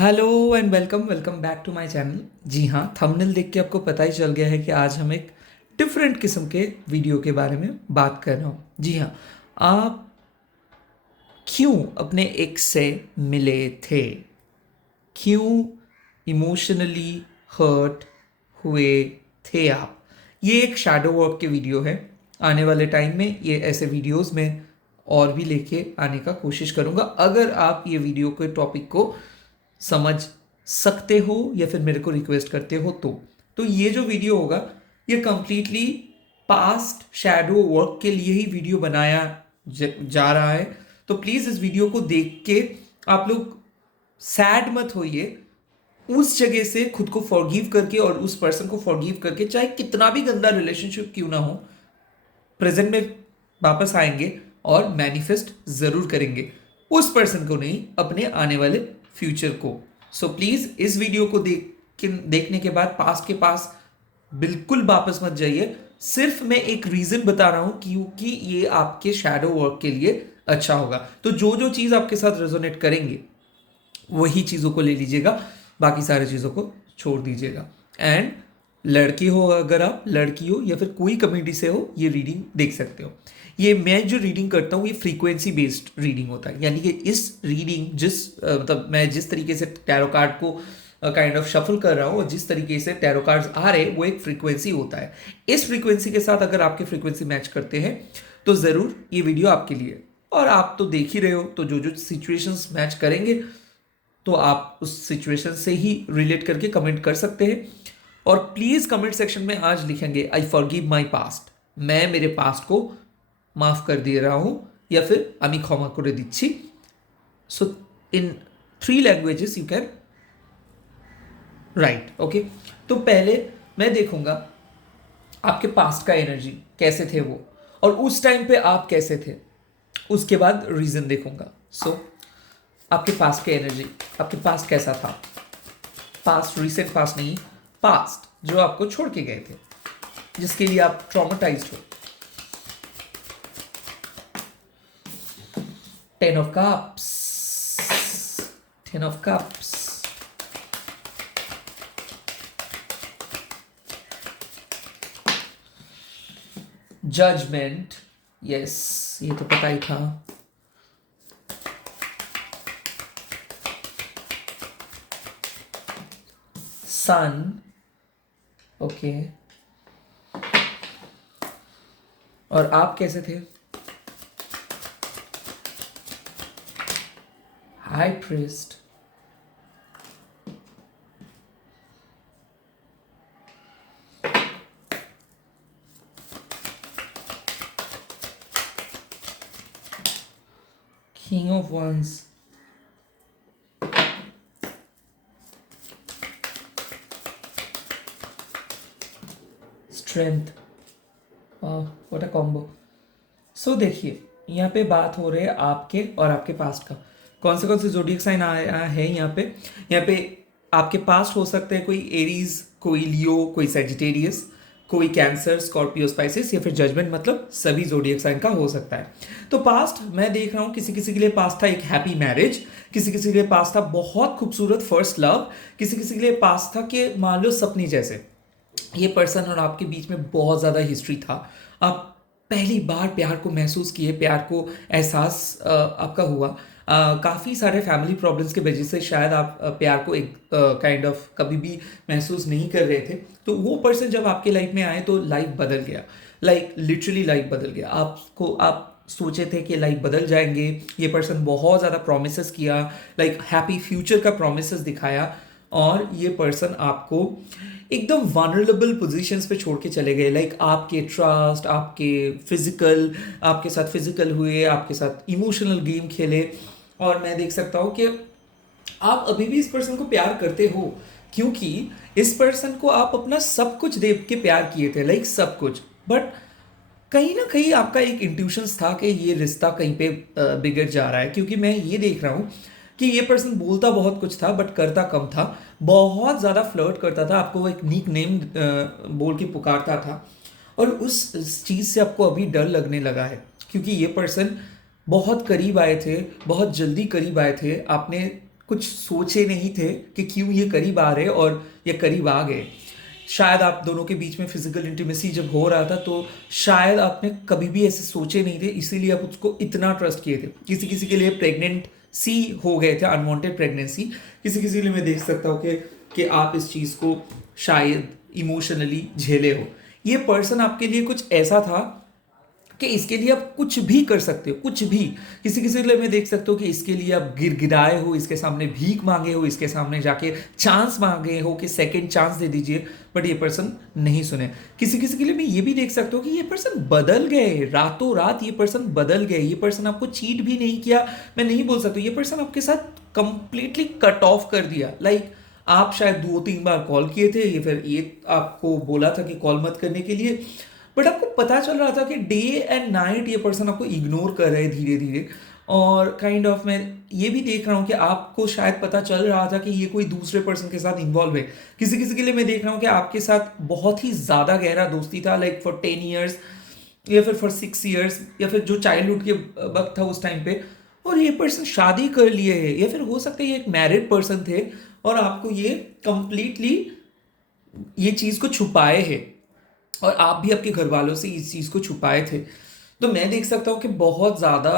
Hello and welcome welcome back to my channel. जी हाँ, thumbnail देख के आपको पता ही चल गया है कि आज हम एक डिफरेंट किस्म के वीडियो के बारे में बात कर रहा हूँ। जी हाँ, आप क्यों अपने एक्स से मिले थे? क्यों इमोशनली हर्ट हुए थे आप? ये एक शैडो वर्क की वीडियो है। आने वाले टाइम में ये ऐसे वीडियोस में और भी लेके आने का कोशिश करूँगा, अगर आप ये वीडियो के टॉपिक को समझ सकते हो या फिर मेरे को रिक्वेस्ट करते हो तो ये जो वीडियो होगा ये कंप्लीटली पास्ट शैडो वर्क के लिए ही वीडियो बनाया जा रहा है। तो प्लीज इस वीडियो को देख के आप लोग सैड मत होइए। उस जगह से खुद को फॉरगिव करके और उस पर्सन को फॉरगिव करके, चाहे कितना भी गंदा रिलेशनशिप क्यों ना हो, प्रेजेंट में वापस आएंगे और मैनिफेस्ट जरूर करेंगे। उस पर्सन को नहीं, अपने आने वाले फ्यूचर को। सो प्लीज इस वीडियो को देखने के बाद पास्ट के पास बिल्कुल वापस मत जाइए। सिर्फ मैं एक रीजन बता रहा हूं क्योंकि ये आपके शैडो वर्क के लिए अच्छा होगा। तो जो जो चीज आपके साथ रेजोनेट करेंगे वही चीज़ों को ले लीजिएगा, बाकी सारी चीज़ों को छोड़ दीजिएगा। एंड लड़की हो, अगर आप लड़की हो या फिर कोई कम्युनिटी से हो, ये रीडिंग देख सकते हो। ये मैं जो रीडिंग करता हूँ ये फ्रीक्वेंसी बेस्ड रीडिंग होता है, यानी कि इस रीडिंग मतलब मैं जिस तरीके से टैरो कार्ड को काइंड ऑफ शफल कर रहा हूँ और जिस तरीके से टैरो कार्ड्स आ रहे हैं वो एक फ्रीक्वेंसी होता है। इस फ्रीक्वेंसी के साथ अगर आपके फ्रीक्वेंसी मैच करते हैं तो ज़रूर ये वीडियो आपके लिए। और आप तो देख ही रहे हो, तो जो जो सिचुएशंस मैच करेंगे तो आप उस सिचुएशन से ही रिलेट करके कमेंट कर सकते हैं। और प्लीज कमेंट सेक्शन में आज लिखेंगे आई फॉरगिव माई पास्ट, मैं मेरे पास्ट को माफ कर दे रहा हूं, या फिर আমি ক্ষমা করে দিচ্ছি। सो इन 3 languages you can write. Okay, तो पहले मैं देखूंगा आपके पास्ट का एनर्जी कैसे थे वो, और उस टाइम पे आप कैसे थे। उसके बाद रीजन देखूंगा। सो आपके पास्ट के एनर्जी, आपके पास्ट कैसा था? पास्ट, रिसेंट पास्ट नहीं, पास्ट जो आपको छोड़ के गए थे, जिसके लिए आप ट्रॉमेटाइज्ड हो। 10 of cups, 10 of cups, judgement, yes ये तो पता ही था। सन, ओके, और आप कैसे थे? High priest, king of wands, strength. What a combo. So देखिए, यहाँ पे बात हो रही है आपके और आपके पास्ट का। कौन से जोडियक साइन आया है यहाँ पे? यहाँ पे आपके पास्ट हो सकते हैं कोई एरीज, कोई लियो, कोई सेजिटेरियस, कोई कैंसर, स्कॉर्पियो, स्पाइसिस, या फिर जजमेंट, मतलब सभी जोडियक साइन का हो सकता है। तो पास्ट मैं देख रहा हूँ, किसी किसी के लिए पास्ट था एक हैप्पी मैरिज, किसी किसी के लिए पास्ट था बहुत खूबसूरत फर्स्ट लव, किसी किसी के लिए पास्ट था कि मान लो सपनी जैसे ये पर्सन और आपके बीच में बहुत ज़्यादा हिस्ट्री था। आप पहली बार प्यार को महसूस किए, प्यार को एहसास आपका हुआ। काफ़ी सारे फैमिली प्रॉब्लम्स के वजह से शायद आप प्यार को एक काइंड ऑफ कभी भी महसूस नहीं कर रहे थे। तो वो पर्सन जब आपके लाइफ में आए तो लाइफ बदल गया, लाइक लिटरली लाइफ बदल गया। आप सोचे थे कि लाइफ बदल जाएंगे, ये पर्सन बहुत ज़्यादा प्रोमिस किया, लाइक हैप्पी फ्यूचर का प्रोमिस दिखाया, और ये पर्सन आपको एकदम वनरेबल पोजीशंस पे छोड़ के चले गए। लाइक आपके ट्रस्ट, आपके फिजिकल, आपके साथ फिजिकल हुए, आपके साथ इमोशनल गेम खेले। और मैं देख सकता हूँ कि आप अभी भी इस पर्सन को प्यार करते हो, क्योंकि इस पर्सन को आप अपना सब कुछ दे के प्यार किए थे, लाइक सब कुछ। बट कहीं ना कहीं आपका एक इंट्यूशंस था कि ये रिश्ता कहीं पे बिगड़ जा रहा है, क्योंकि मैं ये देख रहा हूँ कि ये पर्सन बोलता बहुत कुछ था बट करता कम था। बहुत ज़्यादा फ्लर्ट करता था, आपको एक निक नेम बोल के पुकारता था, और उस चीज़ से आपको अभी डर लगने लगा है, क्योंकि ये पर्सन बहुत करीब आए थे, बहुत जल्दी करीब आए थे। आपने कुछ सोचे नहीं थे कि क्यों ये करीब आ रहे और ये करीब आ गए। शायद आप दोनों के बीच में फिजिकल इंटीमेसी जब हो रहा था तो शायद आपने कभी भी ऐसे सोचे नहीं थे, इसीलिए आप उसको इतना ट्रस्ट किए थे। किसी किसी के लिए प्रेग्नेंट सी हो गए थे, अनवांटेड प्रेगनेंसी। किसी किसी के लिए मैं देख सकता हूँ कि आप इस चीज़ को शायद इमोशनली झेले हो। ये पर्सन आपके लिए कुछ ऐसा था कि इसके लिए आप कुछ भी कर सकते हो, कुछ भी। किसी किसी के लिए मैं देख सकता हूँ कि इसके लिए आप गिड़गिड़ाए हो, इसके सामने भीख मांगे हो, इसके सामने जाके चांस मांगे हो कि सेकंड चांस दे दीजिए, बट ये पर्सन नहीं सुने। किसी किसी के लिए मैं ये भी देख सकता हूँ कि ये पर्सन बदल गए, रातों रात ये पर्सन बदल गए। ये पर्सन आपको चीट भी नहीं किया, मैं नहीं बोल सकता, ये पर्सन आपके साथ कंप्लीटली कट ऑफ कर दिया। लाइक आप शायद 2-3 बार कॉल किए थे, ये फिर ये आपको बोला था कि कॉल मत करने के लिए, बट आपको पता चल रहा था कि डे एंड नाइट ये पर्सन आपको इग्नोर कर रहे हैं धीरे धीरे। और काइंड ऑफ मैं ये भी देख रहा हूँ कि आपको शायद पता चल रहा था कि ये कोई दूसरे पर्सन के साथ इन्वॉल्व है। किसी किसी के लिए मैं देख रहा हूँ कि आपके साथ बहुत ही ज़्यादा गहरा दोस्ती था, लाइक फॉर 10 ईयर्स या फिर फॉर 6 ईयर्स, या फिर जो चाइल्डहुड के वक्त था उस टाइम पे, और ये पर्सन शादी कर लिए है, या फिर हो सकता है ये एक मैरिड पर्सन थे और आपको ये कंप्लीटली ये चीज़ को छुपाए है, और आप भी आपके घर वालों से इस चीज़ को छुपाए थे। तो मैं देख सकता हूँ कि बहुत ज़्यादा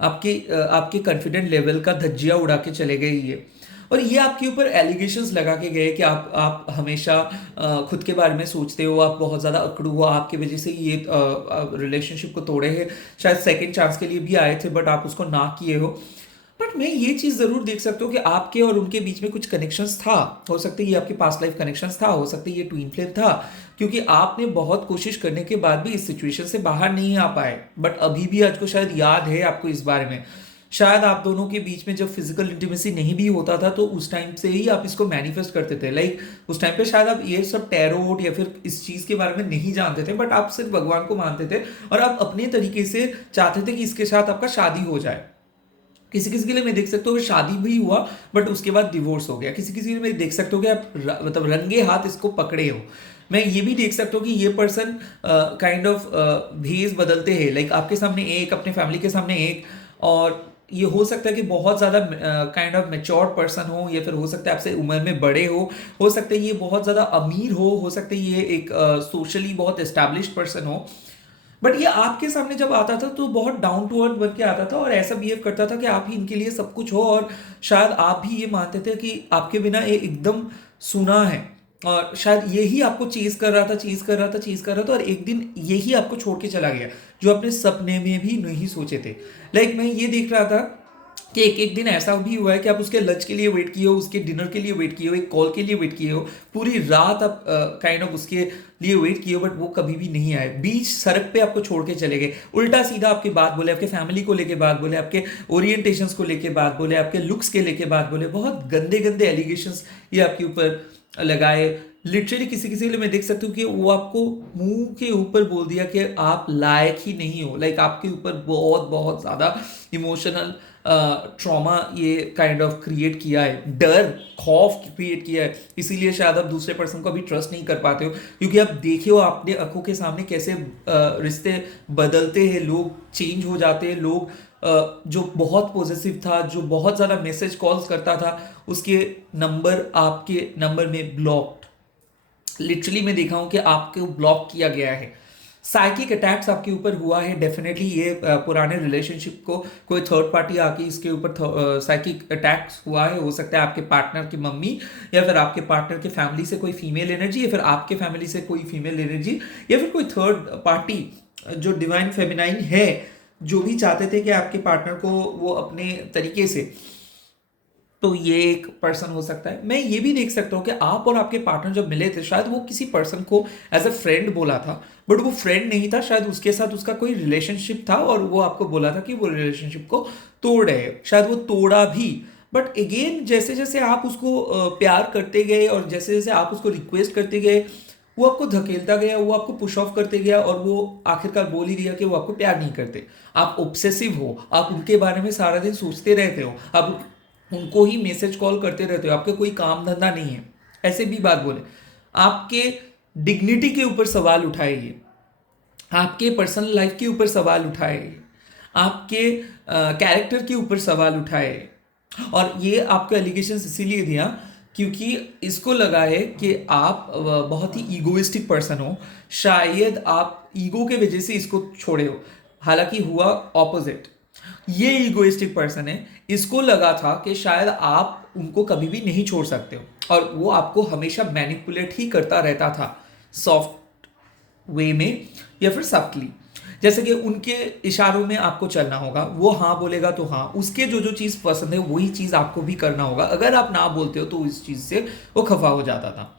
आपके कॉन्फिडेंट लेवल का धज्जियाँ उड़ा के चले गए ये, और ये आपके ऊपर एलिगेशंस लगा के गए कि आप हमेशा खुद के बारे में सोचते हो, आप बहुत ज़्यादा अकड़ू हो, आपकी वजह से ये रिलेशनशिप को तोड़े हैं। शायद सेकंड चांस के लिए भी आए थे बट आप उसको ना किए हो। बट मैं ये चीज़ ज़रूर देख सकता हूँ कि आपके और उनके बीच में कुछ कनेक्शंस था। हो सकता है ये आपके पास्ट लाइफ कनेक्शंस था, हो सकता है ये ट्विन फ्लेम था, क्योंकि आपने बहुत कोशिश करने के बाद भी इस सिचुएशन से बाहर नहीं आ पाए। बट अभी भी आज को शायद याद है आपको इस बारे में। शायद आप दोनों के बीच में जब फिजिकल इंटीमेसी नहीं भी होता था तो उस टाइम से ही आप इसको मैनिफेस्ट करते थे। लाइक उस टाइम पे शायद आप ये सब टैरोट या फिर इस चीज़ के बारे में नहीं जानते थे, बट आप सिर्फ भगवान को मानते थे और आप अपने तरीके से चाहते थे कि इसके साथ आपका शादी हो जाए। किसी किसी के लिए मैं देख सकता हूँ कि शादी भी हुआ बट उसके बाद डिवोर्स हो गया। किसी किसी के लिए मैं देख सकता हूँ कि आप मतलब रंगे हाथ इसको पकड़े हो। मैं ये भी देख सकता हूँ कि ये पर्सन काइंड ऑफ भेस बदलते हैं, लाइक आपके सामने एक, अपने फैमिली के सामने एक, और ये हो सकता है कि बहुत ज़्यादा काइंड ऑफ मेच्योर पर्सन हो, या फिर हो सकता है आपसे उम्र में बड़े हो सकता है ये बहुत ज़्यादा अमीर हो सकता है ये एक सोशली बहुत एस्टैब्लिश्ड पर्सन हो। बट ये आपके सामने जब आता था तो बहुत डाउन टू अर्थ बन के आता था और ऐसा बिहेव करता था कि आप ही इनके लिए सब कुछ हो, और शायद आप भी ये मानते थे कि आपके बिना ये एकदम सुना है, और शायद यही आपको चीज कर रहा था, चीज कर रहा था, चीज कर रहा था, और एक दिन यही आपको छोड़ के चला गया जो अपने सपने में भी नहीं सोचे थे। लाइक मैं ये देख रहा था कि एक एक दिन ऐसा भी हुआ है कि आप उसके लंच के लिए वेट किए हो, उसके डिनर के लिए वेट किए हो, एक कॉल के लिए वेट किए हो, पूरी रात आप काइंड ऑफ उसके लिए वेट किए हो, बट वो कभी भी नहीं आए। बीच सड़क पे आपको छोड़ के चले गए, उल्टा सीधा आपकी बात बोले, आपके फैमिली को लेके बात बोले, आपके ओरिएंटेशंस को लेके बात बोले, आपके लुक्स के लेके बात बोले, बहुत गंदे गंदे एलिगेशंस ये आपके ऊपर लगाए। लिटरली किसी किसी के लिए मैं देख सकती हूँ कि वो आपको मुंह के ऊपर बोल दिया कि आप लायक ही नहीं हो। लाइक आपके ऊपर बहुत बहुत ज़्यादा इमोशनल ट्रॉमा ये काइंड ऑफ क्रिएट किया है, डर खौफ क्रिएट किया है। इसीलिए शायद आप दूसरे पर्सन को अभी ट्रस्ट नहीं कर पाते हो, क्योंकि आप देखे हो अपने आंखों के सामने कैसे रिश्ते बदलते हैं, लोग चेंज हो जाते हैं, लोग जो बहुत पॉजिटिव था, जो बहुत ज़्यादा मैसेज कॉल्स करता था, उसके नंबर आपके नंबर में ब्लॉक्ड। लिटरली मैं देखा हूँ कि आपको ब्लॉक किया गया है। साइकिक अटैक्स आपके ऊपर हुआ है डेफिनेटली। ये पुराने रिलेशनशिप को कोई थर्ड पार्टी आके इसके ऊपर साइकिक अटैक्स हुआ है। हो सकता है आपके पार्टनर की मम्मी, या फिर आपके पार्टनर के फैमिली से कोई फीमेल एनर्जी, या फिर आपके फैमिली से कोई फीमेल एनर्जी, या फिर कोई थर्ड पार्टी जो डिवाइन फेमिनाइन है, जो भी चाहते थे कि आपके पार्टनर को वो अपने तरीके से, तो ये एक पर्सन हो सकता है। मैं ये भी देख सकता हूँ कि आप और आपके पार्टनर जब मिले थे, शायद वो किसी पर्सन को एज अ फ्रेंड बोला था, बट वो फ्रेंड नहीं था, शायद उसके साथ उसका कोई रिलेशनशिप था और वो आपको बोला था कि वो रिलेशनशिप को तोड़ रहे। शायद वो तोड़ा भी, बट अगेन जैसे जैसे आप उसको प्यार करते गए और जैसे जैसे आप उसको रिक्वेस्ट करते गए, वो आपको धकेलता गया, वो आपको पुश ऑफ करते गया, और वो आखिरकार बोल ही दिया कि वो आपको प्यार नहीं करते। आप ऑब्सेसिव हो, आप उनके बारे में सारा दिन सोचते रहते हो, आप उनको ही मैसेज कॉल करते रहते हो, आपके कोई काम धंधा नहीं है, ऐसे भी बात बोले। आपके डिग्निटी के ऊपर सवाल उठाए ये, आपके पर्सनल लाइफ के ऊपर सवाल उठाए, आपके कैरेक्टर के ऊपर सवाल उठाए, और ये आपको एलिगेशंस इसीलिए दिया क्योंकि इसको लगा है कि आप बहुत ही ईगोइस्टिक पर्सन हो, शायद आप ईगो के वजह से इसको छोड़े हो, हालांकि हुआ ऑपोजिट। ये ईगोइस्टिक पर्सन है, इसको लगा था कि शायद आप उनको कभी भी नहीं छोड़ सकते हो और वो आपको हमेशा मैनिपुलेट ही करता रहता था, सॉफ्ट वे में या फिर सब्टली। जैसे कि उनके इशारों में आपको चलना होगा, वो हाँ बोलेगा तो हाँ, उसके जो जो चीज़ पसंद है वही चीज़ आपको भी करना होगा, अगर आप ना बोलते हो तो इस चीज़ से वो खफा हो जाता था।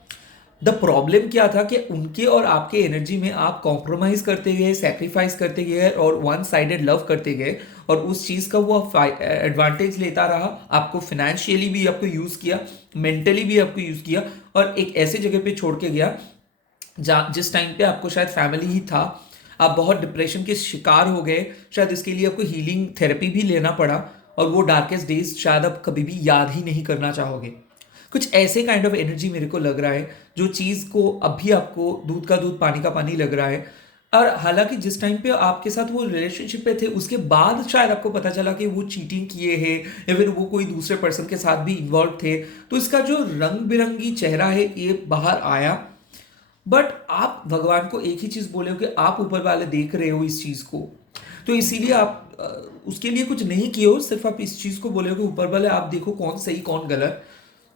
द प्रॉब्लम क्या था कि उनके और आपके एनर्जी में आप कॉम्प्रोमाइज करते गए, सेक्रीफाइस करते गए और वन साइडेड लव करते गए, और उस चीज़ का वो एडवांटेज लेता रहा। आपको फिनेंशियली भी आपको यूज़ किया, मेंटली भी आपको यूज़ किया, और एक ऐसे जगह पे छोड़ के गया जहाँ जिस टाइम पे आपको शायद फैमिली ही था, आप बहुत डिप्रेशन के शिकार हो गए, शायद इसके लिए आपको हीलिंग थेरेपी भी लेना पड़ा, और वो डार्केस्ट डेज शायद आप कभी भी याद ही नहीं करना चाहोगे। कुछ ऐसे काइंड ऑफ एनर्जी मेरे को लग रहा है, जो चीज़ को अभी आपको दूध का दूध पानी का पानी लग रहा है। और हालांकि जिस टाइम पे आपके साथ वो रिलेशनशिप पे थे, उसके बाद शायद आपको पता चला कि वो चीटिंग किए हैं या फिर वो कोई दूसरे पर्सन के साथ भी इन्वॉल्व थे, तो इसका जो रंग बिरंगी चेहरा है ये बाहर आया। बट आप भगवान को एक ही चीज बोले हो कि आप ऊपर वाले देख रहे हो इस चीज को, तो इसीलिए आप उसके लिए कुछ नहीं किए हो, सिर्फ आप इस चीज को बोले हो कि ऊपर वाले आप देखो कौन सही कौन गलत,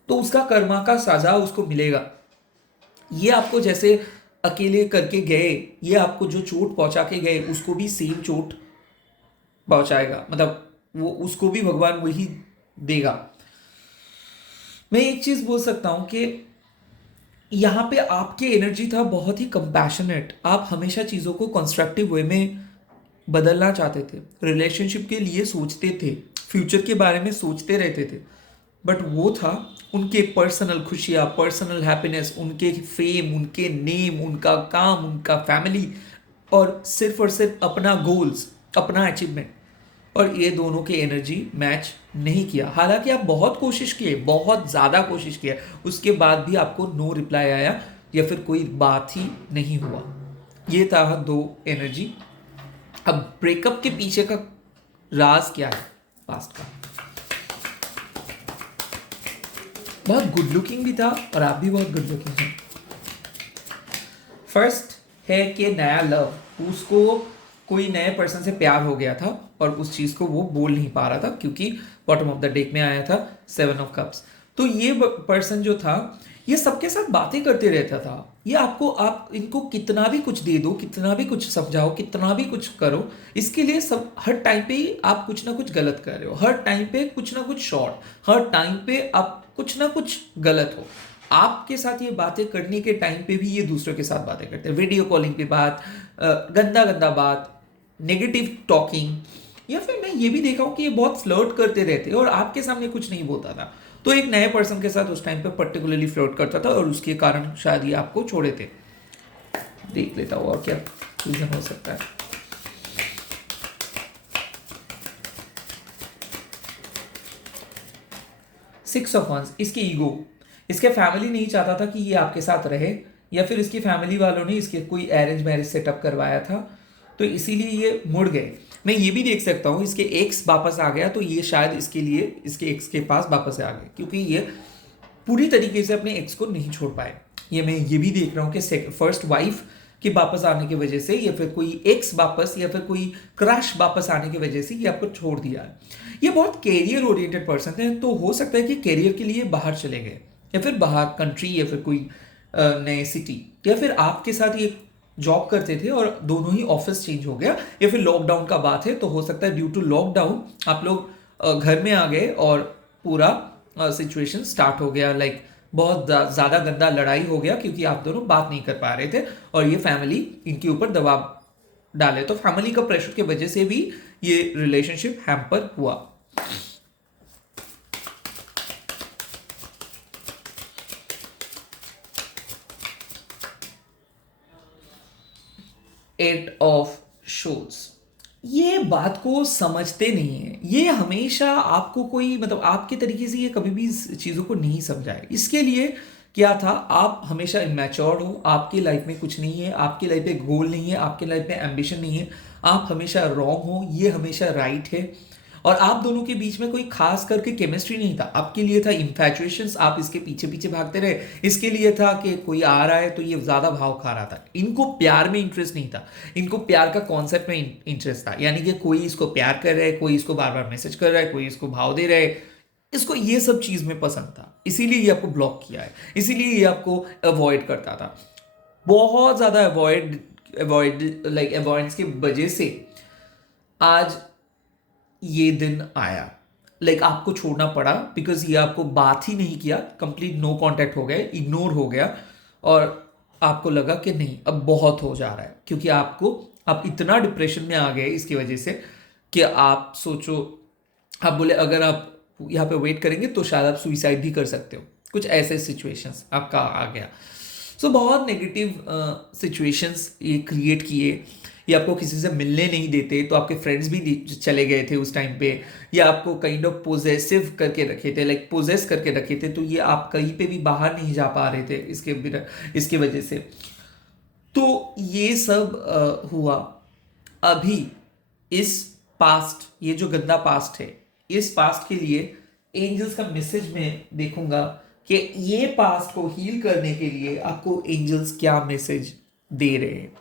तो उसका कर्मा का सजा उसको मिलेगा। ये आपको जैसे अकेले करके गए, ये आपको जो चोट पहुंचा के गए उसको भी सेम चोट पहुंचाएगा, मतलब वो उसको भी भगवान वही देगा। मैं एक चीज बोल सकता हूं कि यहाँ पे आपकी एनर्जी था बहुत ही कंपैशनेट, आप हमेशा चीज़ों को कंस्ट्रक्टिव वे में बदलना चाहते थे, रिलेशनशिप के लिए सोचते थे, फ्यूचर के बारे में सोचते रहते थे। बट वो था उनके पर्सनल खुशियाँ, पर्सनल हैप्पीनेस, उनके फेम, उनके नेम, उनका काम, उनका फैमिली, और सिर्फ अपना गोल्स, अपना अचीवमेंट, और ये दोनों की एनर्जी मैच नहीं किया। हालांकि आप बहुत कोशिश किए, बहुत ज़्यादा कोशिश किया, उसके बाद भी आपको नो रिप्लाई आया या फिर कोई बात ही नहीं हुआ। ये था दो एनर्जी। अब ब्रेकअप के पीछे का राज क्या है पास्ट का? बहुत गुड लुकिंग भी था और आप भी बहुत गुड लुकिंग हैं। फर्स्ट है कि नया लव, उसको कोई नए पर्सन से प्यार हो गया था और उस चीज को वो बोल नहीं पा रहा था क्योंकि बॉटम ऑफ द डेक में आया था 7 ऑफ कप्स। तो ये पर्सन जो था ये सबके साथ बातें करते रहता था, ये आपको, आप इनको कितना भी कुछ दे दो, कितना भी कुछ समझाओ, कितना भी कुछ करो, इसके लिए सब हर टाइम पे ही आप कुछ ना कुछ गलत कर रहे हो, हर टाइम पे कुछ ना कुछ शॉर्ट, हर टाइम पे आप कुछ ना कुछ गलत हो। आपके साथ ये बातें करने के टाइम पे भी ये दूसरों के साथ बातें करते हैं, वीडियो कॉलिंग पे बात, गंदा गंदा बात, नेगेटिव टॉकिंग, या फिर मैं ये भी देखा हूँ कि ये बहुत फ्लर्ट करते रहते और आपके सामने कुछ नहीं बोलता था। तो एक नए पर्सन के साथ उस टाइम पे पर्टिकुलरली फ्लर्ट करता था और उसके कारण शायद ये आपको छोड़े थे। देख लेता हूँ और क्या रीजन हो सकता है। सिक्स ऑफ वंस, इसकी ईगो, इसके फैमिली नहीं चाहता था कि ये आपके साथ रहे, या फिर इसकी फैमिली वालों ने इसके कोई अरेंज मैरिज सेटअप करवाया था, तो इसीलिए ये मुड़ गए। मैं ये भी देख सकता हूँ इसके एक्स वापस आ गया, तो ये शायद इसके लिए इसके एक्स के पास वापस आ गए क्योंकि ये पूरी तरीके से अपने एक्स को नहीं छोड़ पाए। ये मैं ये भी देख रहा हूँ कि फर्स्ट वाइफ के वापस आने की वजह से, या फिर कोई एक्स वापस, या फिर कोई क्रश वापस आने की वजह से ये आपको छोड़ दिया है। ये बहुत कैरियर ओरिएंटेड पर्सन है, तो हो सकता है कि कैरियर के लिए बाहर चले गए, या फिर बाहर कंट्री, या फिर कोई नए सिटी, या फिर आपके साथ ये जॉब करते थे और दोनों ही ऑफिस चेंज हो गया, या फिर लॉकडाउन का बात है तो हो सकता है ड्यू टू लॉकडाउन आप लोग घर में आ गए और पूरा सिचुएशन स्टार्ट हो गया, लाइक बहुत ज़्यादा गंदा लड़ाई हो गया क्योंकि आप दोनों बात नहीं कर पा रहे थे और ये फैमिली इनके ऊपर दबाव डाले, तो फैमिली का प्रेशर की वजह से भी ये रिलेशनशिप हैम्पर हुआ। एट ऑफ शोज, ये बात को समझते नहीं है, ये हमेशा आपको कोई, मतलब आपके तरीके से ये कभी भी चीज़ों को नहीं समझाए। इसके लिए क्या था, आप हमेशा इमेच्योर्ड हो, आपकी लाइफ में कुछ नहीं है, आपकी लाइफ में गोल नहीं है, आपकी लाइफ में एम्बिशन नहीं है, आप हमेशा रॉन्ग हो, ये हमेशा राइट है, और आप दोनों के बीच में कोई खास करके केमिस्ट्री नहीं था, आपके लिए था इन्फैचुएशंस, आप इसके पीछे पीछे भागते रहे, इसके लिए था कि कोई आ रहा है तो ये ज्यादा भाव खा रहा था। इनको प्यार में इंटरेस्ट नहीं था, इनको प्यार का कॉन्सेप्ट में इंटरेस्ट था, यानी कि कोई इसको प्यार कर रहा है, कोई इसको बार बार मैसेज कर रहा है, कोई इसको भाव दे रहा है, इसको ये सब चीज में पसंद था, इसीलिए ये आपको ब्लॉक किया है, इसीलिए ये आपको अवॉइड करता था। बहुत ज्यादा अवॉइडेंस की वजह से आज ये दिन आया, आपको छोड़ना पड़ा, बिकॉज ये आपको बात ही नहीं किया, कंप्लीट नो कांटेक्ट हो गया, इग्नोर हो गया, और आपको लगा कि नहीं अब बहुत हो जा रहा है, क्योंकि आप इतना डिप्रेशन में आ गए इसकी वजह से कि आप सोचो, आप बोले अगर आप यहाँ पे वेट करेंगे तो शायद आप सुइसाइड भी कर सकते हो, कुछ ऐसे सिचुएशंस आपका आ गया। सो बहुत नेगेटिव सिचुएशंस ये क्रिएट किए, ये आपको किसी से मिलने नहीं देते, तो आपके फ्रेंड्स भी चले गए थे उस टाइम पे, या आपको काइंड ऑफ पोजेसिव करके रखे थे, पोजेस करके रखे थे, तो ये आप कहीं पे भी बाहर नहीं जा पा रहे थे इसके वजह से। तो ये सब हुआ। अभी इस पास्ट, ये जो गंदा पास्ट है, इस पास्ट के लिए एंजल्स का मैसेज मैं देखूंगा कि ये पास्ट को हील करने के लिए आपको एंजल्स क्या मैसेज दे रहे हैं।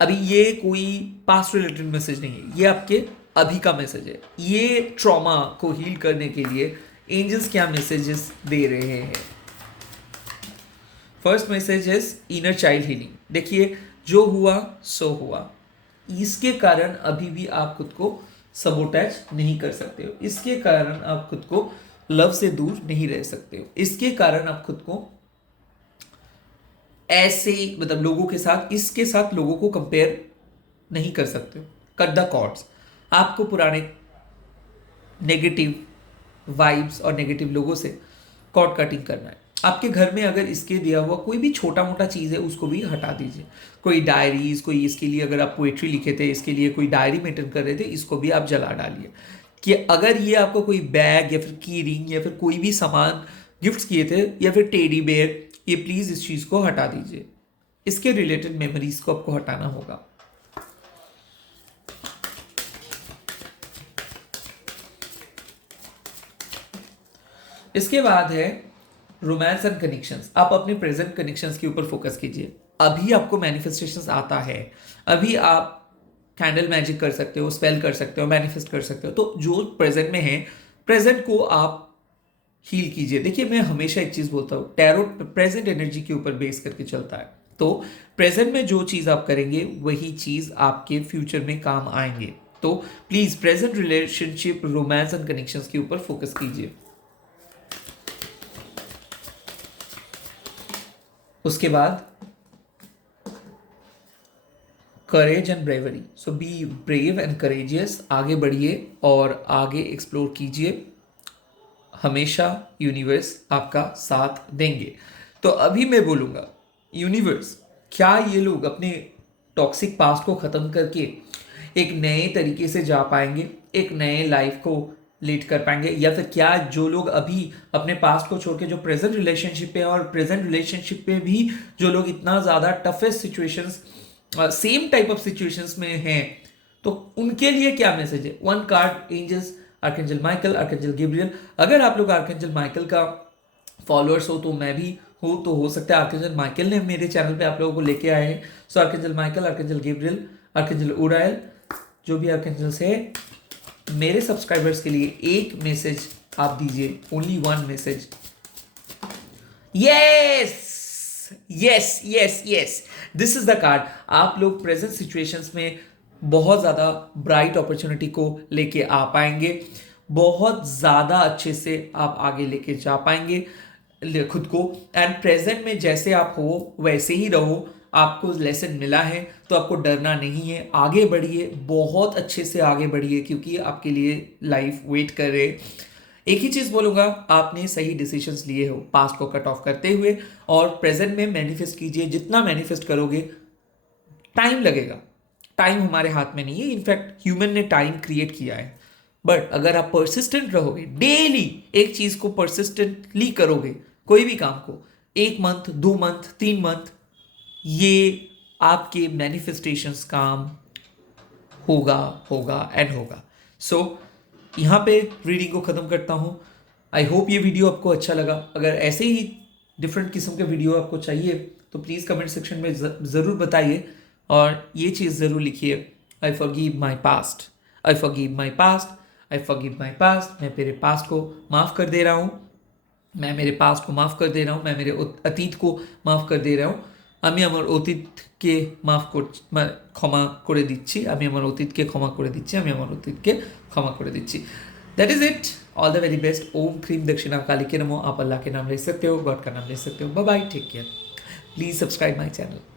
अभी ये कोई पास्ट रिलेटेड मैसेज नहीं है, ये आपके अभी का मैसेज है। ये ट्रॉमा को हील करने के लिए एंजल्स क्या मैसेजेस दे रहे हैं। First message is inner child healing. देखिए, जो हुआ सो हुआ, इसके कारण अभी भी आप खुद को सबोटैच नहीं कर सकते हो, इसके कारण आप खुद को लव से दूर नहीं रह सकते हो, इसके कारण आप खुद को ऐसे लोगों के साथ, इसके साथ लोगों को कंपेयर नहीं कर सकते। Cut the cords. आपको पुराने नेगेटिव वाइब्स और नेगेटिव लोगों से कॉर्ड कटिंग करना है। आपके घर में अगर इसके दिया हुआ कोई भी छोटा मोटा चीज़ है उसको भी हटा दीजिए। कोई डायरीज, कोई इसके लिए अगर आप पोएट्री लिखे थे, इसके लिए कोई डायरी मेंटेन कर रहे थे, इसको भी आप जला डालिए। कि अगर ये आपको कोई बैग या फिर की रिंग या फिर कोई भी सामान गिफ्ट्स किए थे या फिर टेडी बेयर, ये प्लीज इस चीज को हटा दीजिए। इसके रिलेटेड मेमोरीज को आपको हटाना होगा। इसके बाद है रोमांस एंड कनेक्शंस। आप अपने प्रेजेंट कनेक्शंस के ऊपर फोकस कीजिए। अभी आपको मैनिफेस्टेशंस आता है, अभी आप कैंडल मैजिक कर सकते हो, स्पेल कर सकते हो, मैनिफेस्ट कर सकते हो। तो जो प्रेजेंट में है, प्रेजेंट को आप हील कीजिए। देखिए, मैं हमेशा एक चीज बोलता हूँ, टैरो प्रेजेंट एनर्जी के ऊपर बेस करके चलता है। तो प्रेजेंट में जो चीज आप करेंगे वही चीज आपके फ्यूचर में काम आएंगे। तो please present relationship, romance and connections के ऊपर फोकस कीजिए। उसके बाद courage and bravery. So be brave and courageous. आगे बढ़िए और आगे एक्सप्लोर कीजिए। हमेशा यूनिवर्स आपका साथ देंगे। तो अभी मैं बोलूंगा, यूनिवर्स, क्या ये लोग अपने टॉक्सिक पास्ट को खत्म करके एक नए तरीके से जा पाएंगे, एक नए लाइफ को लीड कर पाएंगे, या फिर क्या जो लोग अभी अपने पास्ट को छोड़ के जो प्रेजेंट रिलेशनशिप पे, और प्रेजेंट रिलेशनशिप पे भी जो लोग इतना ज्यादा toughest situations, same type of situations में हैं, तो उनके लिए क्या मैसेज है। One card, angels, archangel Michael, archangel Gabriel. अगर आप लोग आर्कएंजल माइकल का फॉलोअर्स हो तो मैं भी हूँ, तो हो सकता है आर्कएंजल माइकल ने मेरे चैनल पे आप लोगों को लेके आए हैं। So archangel Michael, archangel Gabriel, archangel Uriel, जो भी आर्कएंजल्स है, मेरे सब्सक्राइबर्स के लिए एक मैसेज आप दीजिए, only one message. Yes yes yes yes, this is the card. आप लोग प्रेजेंट सिचुएशंस में बहुत ज़्यादा ब्राइट अपॉर्चुनिटी को लेके आ पाएंगे, बहुत ज़्यादा अच्छे से आप आगे लेके जा पाएंगे खुद को। एंड प्रेजेंट में जैसे आप हो वैसे ही रहो। आपको लेसन मिला है तो आपको डरना नहीं है, आगे बढ़िए, बहुत अच्छे से आगे बढ़िए, क्योंकि आपके लिए लाइफ वेट कर रहे। एक ही चीज़ बोलूँगा, आपने सही डिसीजंस लिए हो पास्ट को कट ऑफ करते हुए, और प्रेजेंट में मैनिफेस्ट कीजिए। जितना मैनिफेस्ट करोगे, टाइम लगेगा, टाइम हमारे हाथ में नहीं है, इनफैक्ट ह्यूमन ने टाइम क्रिएट किया है। बट अगर आप परसिस्टेंट रहोगे, डेली एक चीज को परसिस्टेंटली करोगे, कोई भी काम को, 1 मंथ, 2 मंथ, 3 मंथ, ये आपके मैनिफेस्टेशंस काम होगा होगा एंड होगा। सो यहाँ पे रीडिंग को ख़त्म करता हूँ। आई होप ये वीडियो आपको अच्छा लगा। अगर ऐसे ही डिफरेंट किस्म के वीडियो आपको चाहिए तो प्लीज़ कमेंट सेक्शन में ज़रूर बताइए और ये चीज़ ज़रूर लिखिए, I forgive my past, I forgive my past, I forgive my past. मैं मेरे पास्ट को माफ़ कर दे रहा हूँ, मैं मेरे पास्ट को माफ़ कर दे रहा हूँ, मैं मेरे अतीत को माफ़ कर दे रहा हूँ। আমি আমার অতীতকে মাফ করছি, ক্ষমা করে দিচ্ছি, আমি আমার অতীতকে ক্ষমা করে দিচ্ছি, আমি আমার অতীতকে ক্ষমা করে দিচ্ছি। That is it. All the very best. Om क्रीम दक्षिणा काली के नमो। आप अल्लाह के नाम ले सकते हो, गॉड का नाम ले सकते हो। Bye bye, take care. Please subscribe my channel.